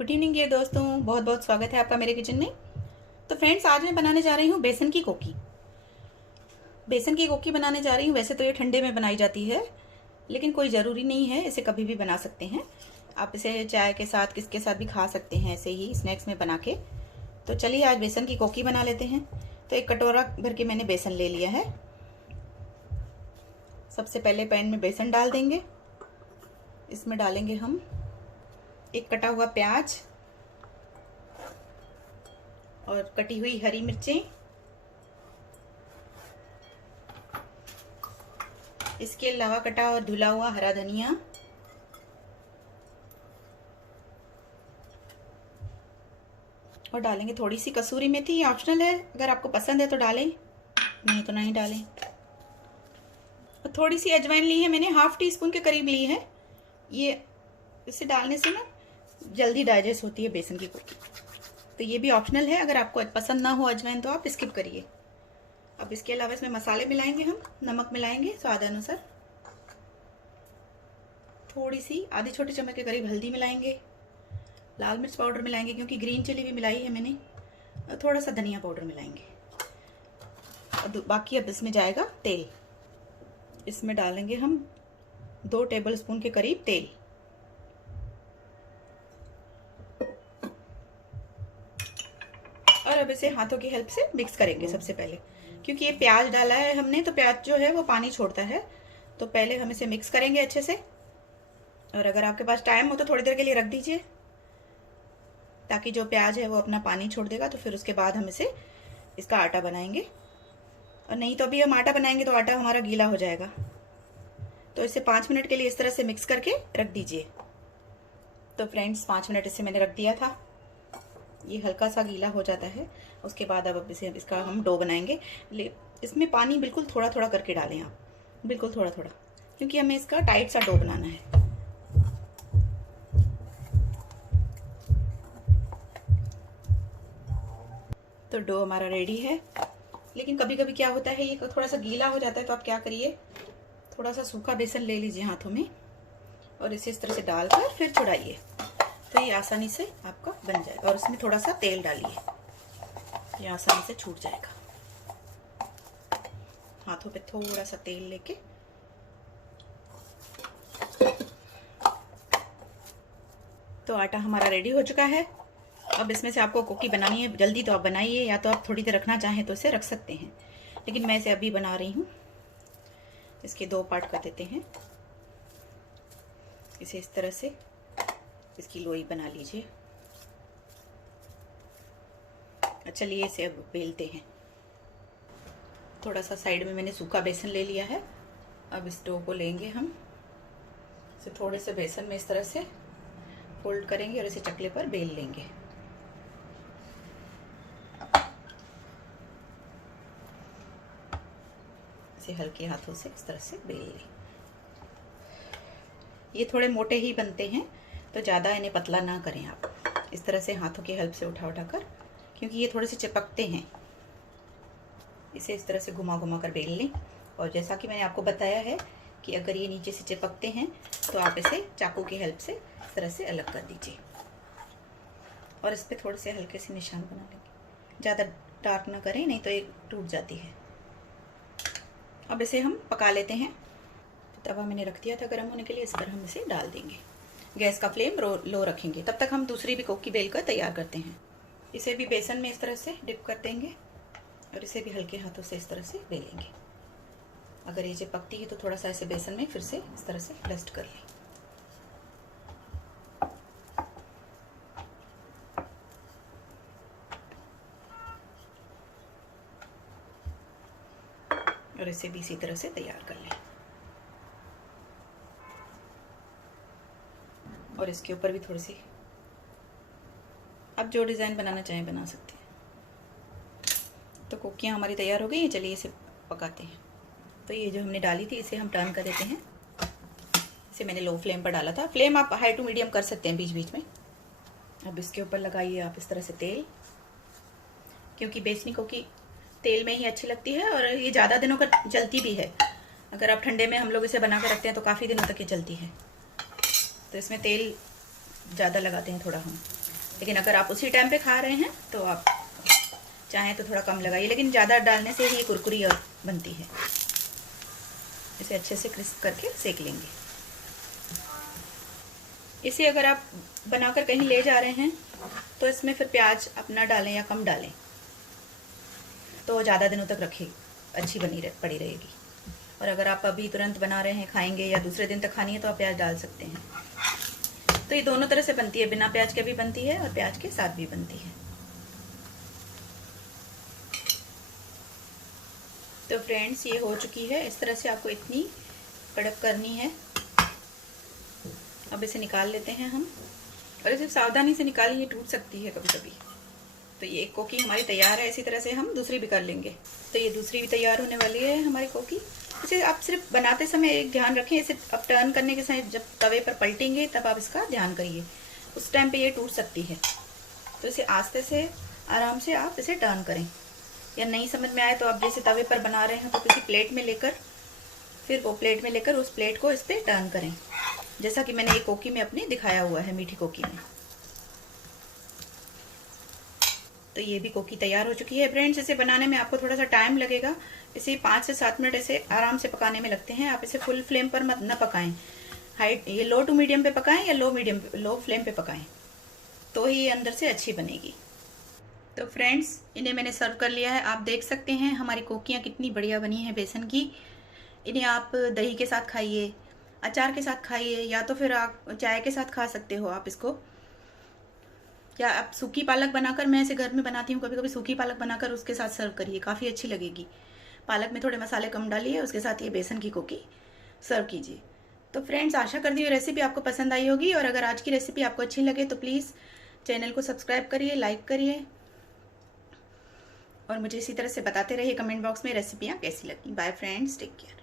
Good evening ये दोस्तों, बहुत बहुत स्वागत है आपका मेरे किचन में। तो फ्रेंड्स, आज मैं बनाने जा रही हूँ बेसन की कोकी। बेसन की कोकी बनाने जा रही हूँ। वैसे तो ये ठंडे में बनाई जाती है, लेकिन कोई ज़रूरी नहीं है, इसे कभी भी बना सकते हैं आप। इसे चाय के साथ किसके साथ भी खा सकते हैं, ऐसे ही स्नैक्स में बना के। तो चलिए आज बेसन की कोकी बना लेते हैं। तो एक कटोरा भर के मैंने बेसन ले लिया है। सबसे पहले पैन में बेसन डाल देंगे। इसमें डालेंगे हम एक कटा हुआ प्याज और कटी हुई हरी मिर्चें। इसके अलावा कटा और धुला हुआ हरा धनिया, और डालेंगे थोड़ी सी कसूरी मेथी। ये ऑप्शनल है, अगर आपको पसंद है तो डालें, नहीं तो नहीं डालें। और थोड़ी सी अजवाइन ली है मैंने, हाफ टी स्पून के करीब ली है। ये इसे डालने से ना जल्दी डाइजेस्ट होती है बेसन की कोकी। तो ये भी ऑप्शनल है, अगर आपको पसंद ना हो अजवाइन तो आप स्किप करिए। अब इसके अलावा इसमें मसाले मिलाएंगे हम। नमक मिलाएंगे स्वाद अनुसार, थोड़ी सी आधी छोटी चम्मच के करीब हल्दी मिलाएंगे। लाल मिर्च पाउडर मिलाएंगे क्योंकि ग्रीन चिली भी मिलाई है मैंने। और थोड़ा सा धनिया पाउडर मिलाएंगे। और बाकी अब इसमें जाएगा तेल। इसमें डालेंगे हम 2 टेबल स्पून के करीब तेल। और अब इसे हाथों की हेल्प से मिक्स करेंगे सबसे पहले, क्योंकि ये प्याज डाला है हमने, तो प्याज जो है वो पानी छोड़ता है। तो पहले हम इसे मिक्स करेंगे अच्छे से। और अगर आपके पास टाइम हो तो थोड़ी देर के लिए रख दीजिए, ताकि जो प्याज है वो अपना पानी छोड़ देगा। तो फिर उसके बाद हम इसका आटा बनाएंगे। और नहीं तो अभी हम आटा बनाएंगे तो आटा हमारा गीला हो जाएगा। तो इसे 5 मिनट के लिए इस तरह से मिक्स करके रख दीजिए। तो फ्रेंड्स, 5 मिनट इसे मैंने रख दिया था। ये हल्का सा गीला हो जाता है। उसके बाद अब इसका हम डो बनाएंगे। इसमें पानी बिल्कुल थोड़ा थोड़ा करके डालें आप, बिल्कुल थोड़ा थोड़ा, क्योंकि हमें इसका टाइट सा डो बनाना है। तो डो हमारा रेडी है। लेकिन कभी कभी क्या होता है, ये थोड़ा सा गीला हो जाता है। तो आप क्या करिए, थोड़ा सा सूखा बेसन ले लीजिए हाथों में और इसे इस तरह से डालकर फिर छुड़ाइए। तो ये आसानी से आपका बन जाएगा। और इसमें थोड़ा सा तेल डालिए, ये आसानी से छूट जाएगा। हाथों पे थोड़ा सा तेल लेके तो आटा हमारा रेडी हो चुका है। अब इसमें से आपको कोकी बनानी है जल्दी तो आप बनाइए, या तो आप थोड़ी देर रखना चाहें तो इसे रख सकते हैं, लेकिन मैं इसे अभी बना रही हूँ। इसके 2 पार्ट कर देते हैं। इसे इस तरह से इसकी लोई बना लीजिए। चलिए इसे अब बेलते हैं। थोड़ा सा साइड में मैंने सूखा बेसन ले लिया है। अब इस डो को लेंगे हम, इसे थोड़े से बेसन में इस तरह से फोल्ड करेंगे और इसे चकले पर बेल लेंगे। इसे हल्के हाथों से इस तरह से बेल लें। ये थोड़े मोटे ही बनते हैं, तो ज़्यादा इन्हें पतला ना करें आप। इस तरह से हाथों की हेल्प से उठा उठा कर, क्योंकि ये थोड़े से चिपकते हैं। इसे इस तरह से घुमा घुमा कर बेल लें। और जैसा कि मैंने आपको बताया है कि अगर ये नीचे से चिपकते हैं तो आप इसे चाकू की हेल्प से इस तरह से अलग कर दीजिए। और इस पर थोड़े से हल्के से निशान बना लेंगे। ज़्यादा डार्क ना करें, नहीं तो ये टूट जाती है। अब इसे हम पका लेते हैं। तवा मैंने रख दिया था गर्म होने के लिए, इस पर हम इसे डाल देंगे। गैस का फ्लेम लो रखेंगे। तब तक हम दूसरी भी कोकी बेल कर तैयार करते हैं। इसे भी बेसन में इस तरह से डिप कर देंगे और इसे भी हल्के हाथों से इस तरह से बेलेंगे। अगर ये चिपकती है तो थोड़ा सा इसे बेसन में फिर से इस तरह से डस्ट कर लें। और इसे भी इसी तरह से तैयार कर लें। और इसके ऊपर भी थोड़ी सी आप जो डिज़ाइन बनाना चाहें बना सकते हैं। तो कोकियाँ हमारी तैयार हो गई हैं। चलिए इसे पकाते हैं। तो ये जो हमने डाली थी इसे हम टर्न कर देते हैं। इसे मैंने लो फ्लेम पर डाला था। फ्लेम आप हाई टू मीडियम कर सकते हैं बीच बीच में। अब इसके ऊपर लगाइए आप इस तरह से तेल, क्योंकि बेसनी कोकी तेल में ही अच्छी लगती है और ये ज़्यादा दिनों का चलती भी है। अगर आप ठंडे में हम लोग इसे बना कर रखते हैं तो काफ़ी दिनों तक ये चलती है। तो इसमें तेल ज़्यादा लगाते हैं थोड़ा हम। लेकिन अगर आप उसी टाइम पे खा रहे हैं तो आप चाहें तो थोड़ा कम लगाइए, लेकिन ज़्यादा डालने से ही कुरकुरी और बनती है। इसे अच्छे से क्रिस्प करके सेक लेंगे। इसे अगर आप बनाकर कहीं ले जा रहे हैं तो इसमें फिर प्याज अपना डालें या कम डालें, तो ज़्यादा दिनों तक रखें, अच्छी पड़ी रहेगी। और अगर आप अभी तुरंत बना रहे हैं, खाएंगे या दूसरे दिन तक खानी है, तो आप प्याज डाल सकते हैं। तो ये दोनों तरह से बनती है, बिना प्याज के भी बनती है और प्याज के साथ भी बनती है। तो फ्रेंड्स, ये हो चुकी है। इस तरह से आपको इतनी कड़क करनी है। अब इसे निकाल लेते हैं हम, और इसे सावधानी से निकालिए, टूट सकती है कभी कभी। तो ये एक कोकी हमारी तैयार है। इसी तरह से हम दूसरी भी कर लेंगे। तो ये दूसरी भी तैयार होने वाली है हमारी कोकी। इसे आप सिर्फ बनाते समय एक ध्यान रखें, इसे अब टर्न करने के समय जब तवे पर पलटेंगे तब आप इसका ध्यान करिए, उस टाइम पे ये टूट सकती है। तो इसे आस्ते से आराम से आप इसे टर्न करें। या नहीं समझ में आए तो आप जैसे तवे पर बना रहे हैं तो किसी प्लेट में लेकर, फिर वो प्लेट में लेकर उस प्लेट को इस पर टर्न करें, जैसा कि मैंने एक कोकी में अपनी दिखाया हुआ है, मीठी कोकी में। तो ये भी कोकी तैयार हो चुकी है फ्रेंड्स। इसे बनाने में आपको थोड़ा सा टाइम लगेगा। इसे 5 से 7 मिनट ऐसे आराम से पकाने में लगते हैं। आप इसे फुल फ्लेम पर मत न पकाएं, ये लो टू मीडियम पे पकाएं या लो फ्लेम पे पकाएं, तो ही ये अंदर से अच्छी बनेगी। तो फ्रेंड्स, इन्हें मैंने सर्व कर लिया है। आप देख सकते हैं हमारी कोकियाँ कितनी बढ़िया बनी हैं बेसन की। इन्हें आप दही के साथ खाइए, अचार के साथ खाइए, या तो फिर आप चाय के साथ खा सकते हो आप इसको। या आप सूखी पालक बनाकर, मैं इसे घर में बनाती हूँ कभी कभी, सूखी पालक बनाकर उसके साथ सर्व करिए, काफ़ी अच्छी लगेगी। पालक में थोड़े मसाले कम डालिए, उसके साथ ये बेसन की कोकी सर्व कीजिए। तो फ्रेंड्स, आशा करती हूँ रेसिपी आपको पसंद आई होगी। और अगर आज की रेसिपी आपको अच्छी लगे तो प्लीज़ चैनल को सब्सक्राइब करिए, लाइक करिए, और मुझे इसी तरह से बताते रहिए कमेंट बॉक्स में रेसिपियाँ कैसी लगी। Bye friends, take care.